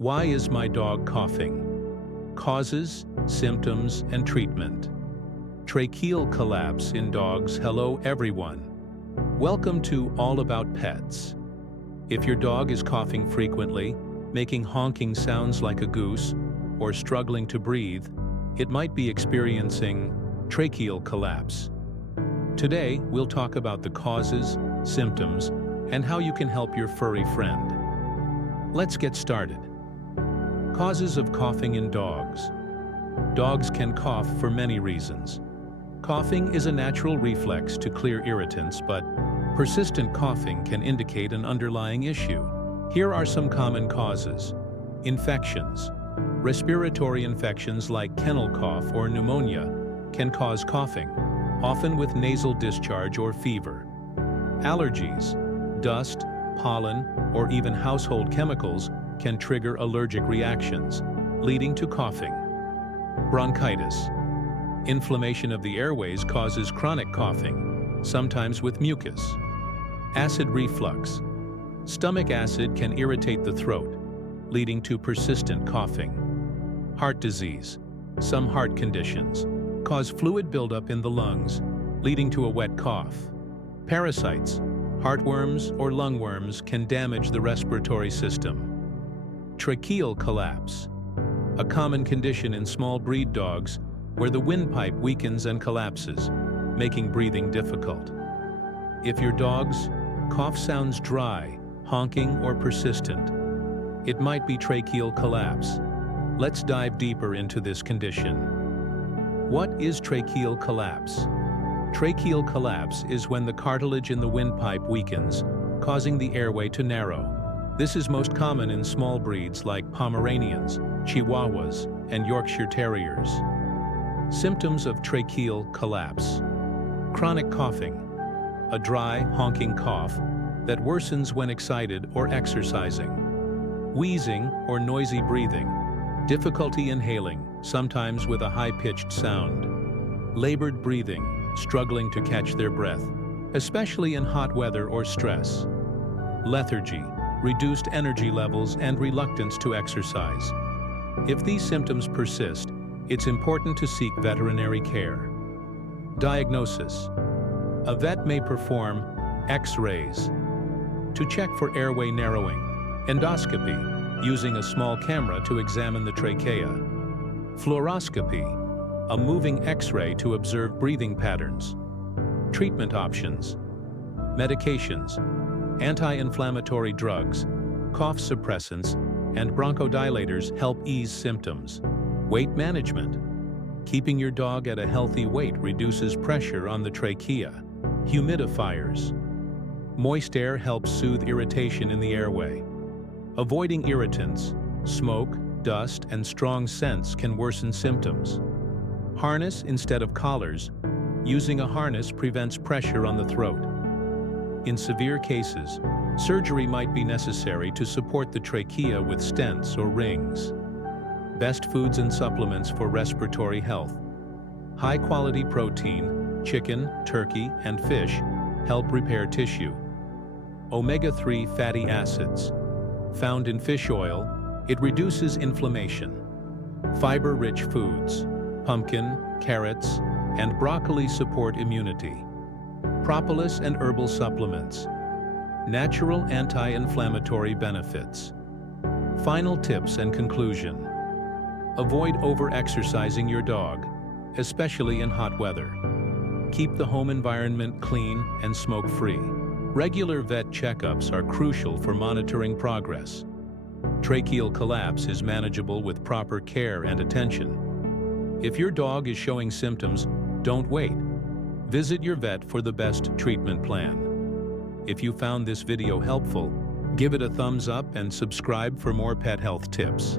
Why is my dog coughing? Causes, symptoms, and treatment. Tracheal collapse in dogs. Hello everyone. Welcome to All About Pets. If your dog is coughing frequently, making honking sounds like a goose, or struggling to breathe, it might be experiencing tracheal collapse. Today, we'll talk about the causes, symptoms, and how you can help your furry friend. Let's get started. Causes of coughing in dogs. Dogs can cough for many reasons. Coughing is a natural reflex to clear irritants, but persistent coughing can indicate an underlying issue. Here are some common causes. Infections. Respiratory infections like kennel cough or pneumonia can cause coughing, often with nasal discharge or fever. Allergies. Dust, pollen, or even household chemicals can trigger allergic reactions, leading to coughing. Bronchitis. Inflammation of the airways causes chronic coughing, sometimes with mucus. Acid reflux. Stomach acid can irritate the throat, leading to persistent coughing. Heart disease. Some heart conditions cause fluid buildup in the lungs, leading to a wet cough. Parasites. Heartworms or lungworms can damage the respiratory system. Tracheal collapse. A common condition in small breed dogs where the windpipe weakens and collapses, making breathing difficult. If your dog's cough sounds dry, honking, or persistent, it might be tracheal collapse. Let's dive deeper into this condition. What is tracheal collapse? Tracheal collapse is when the cartilage in the windpipe weakens, causing the airway to narrow. This is most common in small breeds like Pomeranians, Chihuahuas, and Yorkshire Terriers. Symptoms of tracheal collapse. Chronic coughing. A dry, honking cough that worsens when excited or exercising. Wheezing or noisy breathing. Difficulty inhaling, sometimes with a high-pitched sound. Labored breathing, struggling to catch their breath, especially in hot weather or stress. Lethargy, reduced energy levels, and reluctance to exercise. If these symptoms persist, it's important to seek veterinary care. Diagnosis. A vet may perform X-rays to check for airway narrowing, endoscopy, using a small camera to examine the trachea, fluoroscopy, a moving X-ray to observe breathing patterns. Treatment options. Medications, anti-inflammatory drugs, cough suppressants, and bronchodilators help ease symptoms. Weight management. Keeping your dog at a healthy weight reduces pressure on the trachea. Humidifiers. Moist air helps soothe irritation in the airway. Avoiding irritants, smoke, dust, and strong scents can worsen symptoms. Harness instead of collars. Using a harness prevents pressure on the throat. In severe cases, surgery might be necessary to support the trachea with stents or rings. Best foods and supplements for respiratory health. High-quality protein, chicken, turkey, and fish help repair tissue. Omega-3 fatty acids. Found in fish oil, it reduces inflammation. Fiber-rich foods. Pumpkin, carrots, and broccoli support immunity. Propolis and herbal supplements. Natural anti-inflammatory benefits. Final tips and conclusion. Avoid over-exercising your dog, especially in hot weather. Keep the home environment clean and smoke-free. Regular vet checkups are crucial for monitoring progress. Tracheal collapse is manageable with proper care and attention. If your dog is showing symptoms, don't wait. Visit your vet for the best treatment plan. If you found this video helpful, give it a thumbs up and subscribe for more pet health tips.